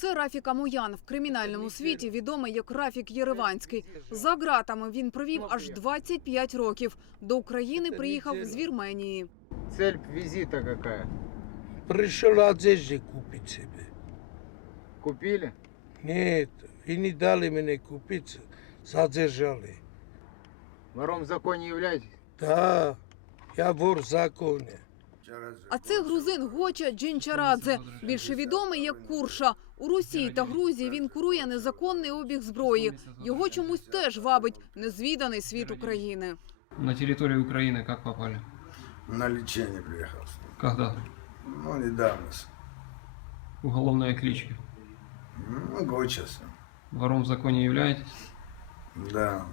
Це Рафік Амуян в кримінальному світі відомий як Рафік Єреванський. За ґратами він провів аж 25 років. До України приїхав з Вірменії. Цель визита какая? Прийшов одежди купити себе. Купили? Ні, і не дали мені купити, задержали. Вором в законе являетесь? Да, я вор в законі. А це грузин Гоча Джинчарадзе, більше відомий як Курша. У Росії та Грузії він курує незаконний обіг зброї. Його чомусь теж вабить незвіданий світ України. На території України як попали? На лічення приїхав. Коли? Ну, недавно. Уголовної кличка. Ну, год сейчас. Вором в законі являетесь? Да.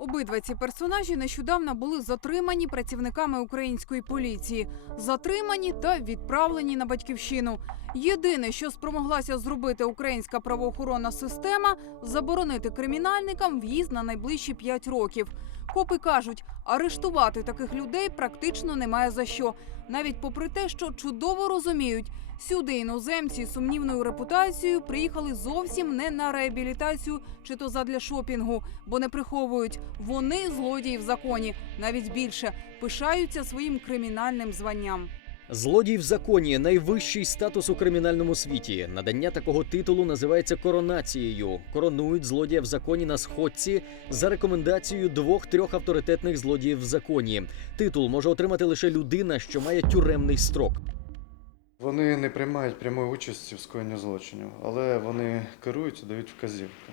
Обидва ці персонажі нещодавно були затримані працівниками української поліції, затримані та відправлені на батьківщину. Єдине, що спромоглася зробити українська правоохоронна система, заборонити кримінальникам в'їзд на найближчі 5 років. Копи кажуть, арештувати таких людей практично немає за що, навіть попри те, що чудово розуміють, сюди іноземці з сумнівною репутацією приїхали зовсім не на реабілітацію чи то задля шопінгу, бо не приховують. Вони злодії в законі, навіть більше пишаються своїм кримінальним званням. Злодій в законі найвищий статус у кримінальному світі. Надання такого титулу називається коронацією. Коронують злодія в законі на сходці за рекомендацією двох-трьох авторитетних злодіїв в законі. Титул може отримати лише людина, що має тюремний строк. Вони не приймають прямої участі в скоєнні злочинів, але вони керують і дають вказівки.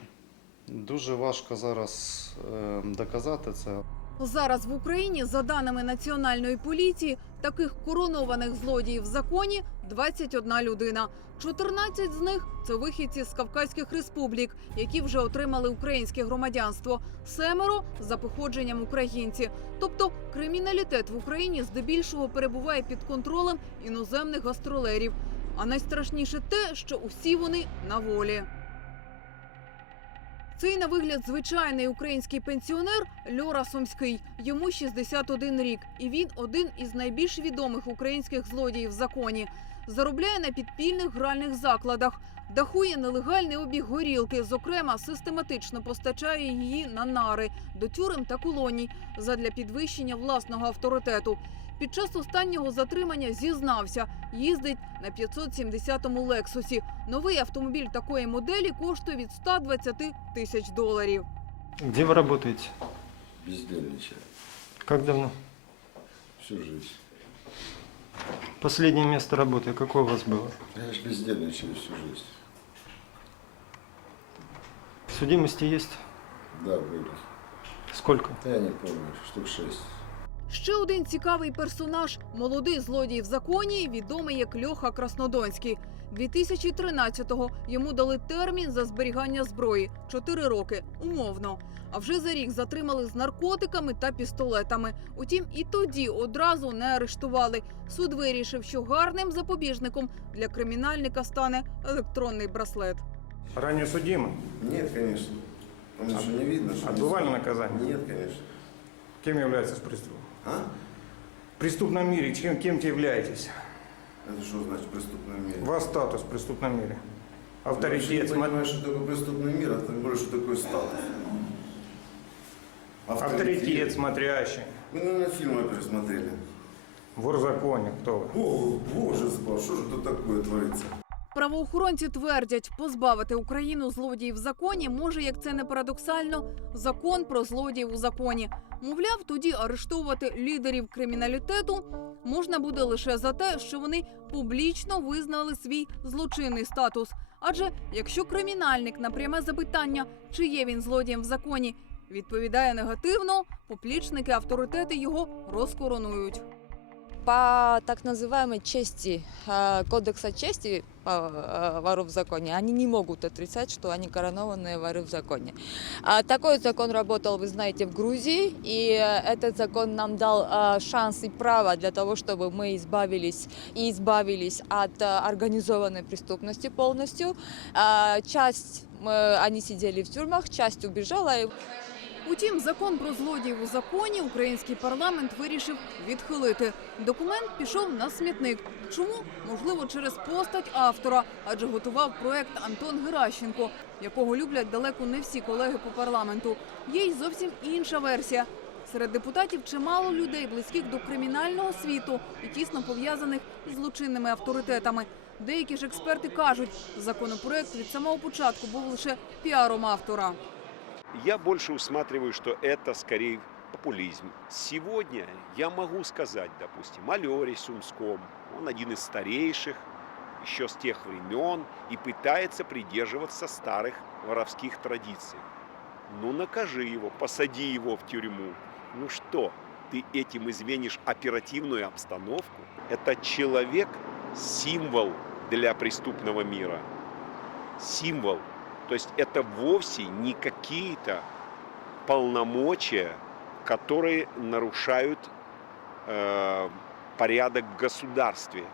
Дуже важко зараз е, доказати це. Зараз в Україні, за даними національної поліції, таких коронованих злодіїв в законі 21 людина. 14 з них це вихідці з Кавказьких республік, які вже отримали українське громадянство. Семеро за походженням українці. Тобто криміналітет в Україні здебільшого перебуває під контролем іноземних гастролерів. А найстрашніше те, що усі вони на волі. Цей на вигляд звичайний український пенсіонер Льора Сумський. Йому 61 рік, і він один із найбільш відомих українських злодіїв в законі. Заробляє на підпільних гральних закладах, дахує нелегальний обіг горілки. Зокрема, систематично постачає її на нари до тюрем та колоній задля підвищення власного авторитету. Під час останнього затримання зізнався, їздить на 570-му лексусі. Новий автомобіль такої моделі коштує від 120 тисяч доларів. Где вы работаете? Бездельничаю. Как давно? Всю жизнь. Последнее место работы какое у вас было? Я же бездельничаю всю жизнь. Судимости есть? Да, были. Сколько? Да я не помню, штук шесть. Ще один цікавий персонаж молодий злодій в законі, відомий як Льоха Краснодонський. 2013-го йому дали термін за зберігання зброї 4 роки умовно. А вже за рік затримали з наркотиками та пістолетами. Утім, і тоді одразу не арештували. Суд вирішив, що гарним запобіжником для кримінальника стане електронний браслет. Ранее судимы. Нет, конечно. У меня не видно. Отбывали наказание? Нет, конечно. Кем являетесь преступником? А? В преступном мире кем, кем ты являетесь? Это что значит преступный мир? Ваш статус в преступном мире. Я Авторитет. не смо- понимаю, что такое преступный мир, а тем более, что такое статус. Авторитет смотрящий. Вы, наверное, фильмы пересмотрели. Вор в законе. Кто вы? О, боже, спал, что же тут такое творится? Правоохоронці твердять, позбавити Україну злодіїв в законі може, як це не парадоксально, закон про злодіїв у законі. Мовляв, тоді арештовувати лідерів криміналітету можна буде лише за те, що вони публічно визнали свій злочинний статус. Адже якщо кримінальник на пряме запитання, чи є він злодієм в законі, відповідає негативно, поплічники авторитети його розкоронують. По так называемой чести, э, кодекса чести э, вору в законе, они не могут отрицать, что они коронованные воры в законе. А Такой закон работал, вы знаете, в Грузии, и э, этот закон нам дал шанс и право для того, чтобы мы избавились и избавились от организованной преступности полностью. Часть они сидели в тюрьмах, часть убежала. Утім, закон про злодіїв у законі український парламент вирішив відхилити. Документ пішов на смітник. Чому? Можливо, через постать автора, адже готував проект Антон Геращенко, якого люблять далеко не всі колеги по парламенту. Є й зовсім інша версія. Серед депутатів чимало людей, близьких до кримінального світу і тісно пов'язаних із злочинними авторитетами. Деякі ж експерти кажуть, законопроект від самого початку був лише піаром автора. Я больше усматриваю, что это скорее популизм. Сегодня я могу сказать, допустим, о Лёре Сумском. Он один из старейших, еще с тех времен, и пытается придерживаться старых воровских традиций. Ну накажи его, посади его в тюрьму. Ну что, ты этим изменишь оперативную обстановку? Это человек символ для преступного мира. Символ. То есть это вовсе не какие-то полномочия, которые нарушают э, порядок в государстве.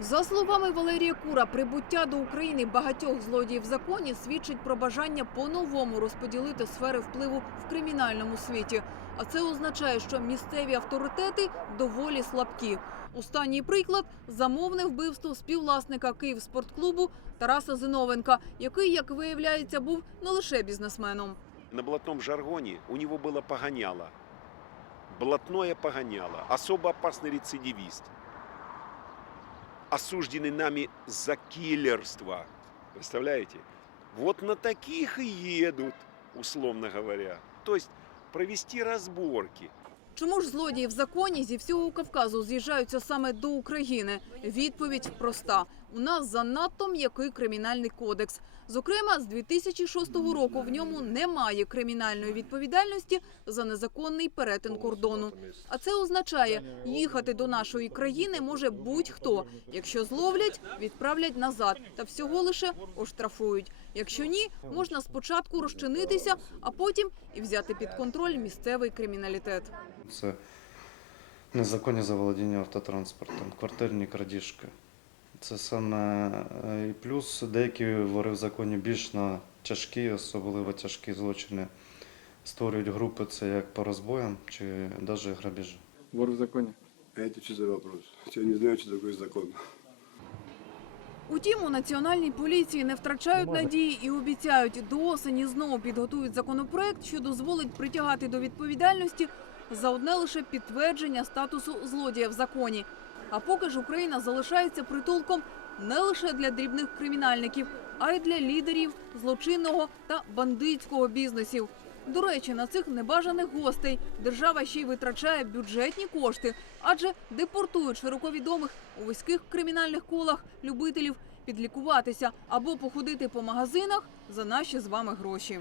За словами Валерія Кура, прибуття до України багатьох злодіїв законі свідчить про бажання по-новому розподілити сфери впливу в кримінальному світі. А це означає, що місцеві авторитети доволі слабкі. Останній приклад замовне вбивство співвласника Київспортклубу Тараса Зиновенка, який, як виявляється, був не лише бізнесменом. На блатном жаргоне у него было погоняло. Блатное погоняло. Особо опасный рецидивист. Осужденный нами за киллерство. Представляете? Вот на таких и едут, условно говоря. То есть провести разборки. Чому ж злодії в законі зі всього Кавказу з'їжджаються саме до України? Відповідь проста: у нас занадто м'який кримінальний кодекс. Зокрема, з 2006 року в ньому немає кримінальної відповідальності за незаконний перетин кордону. А це означає, їхати до нашої країни може будь-хто. Якщо зловлять, відправлять назад та всього лише оштрафують. Якщо ні, можна спочатку розчинитися, а потім і взяти під контроль місцевий криміналітет. Це незаконне заволодіння автотранспортом, квартирні крадіжки. Це саме е, і плюс деякі вори в законі більш на тяжкі, особливо тяжкі злочини створюють групи, це як по розбоям чи навіть грабежі. Вор в законе. А это что за вопрос? Я не знаю, что такое закон. Утім, у національній поліції не втрачають надії і обіцяють до осені знову підготують законопроект, що дозволить притягати до відповідальності за одне лише підтвердження статусу злодія в законі. А поки ж Україна залишається притулком не лише для дрібних кримінальників, а й для лідерів злочинного та бандитського бізнесів. До речі, на цих небажаних гостей держава ще й витрачає бюджетні кошти, адже депортують широковідомих у вузьких кримінальних колах любителів підлікуватися або походити по магазинах за наші з вами гроші.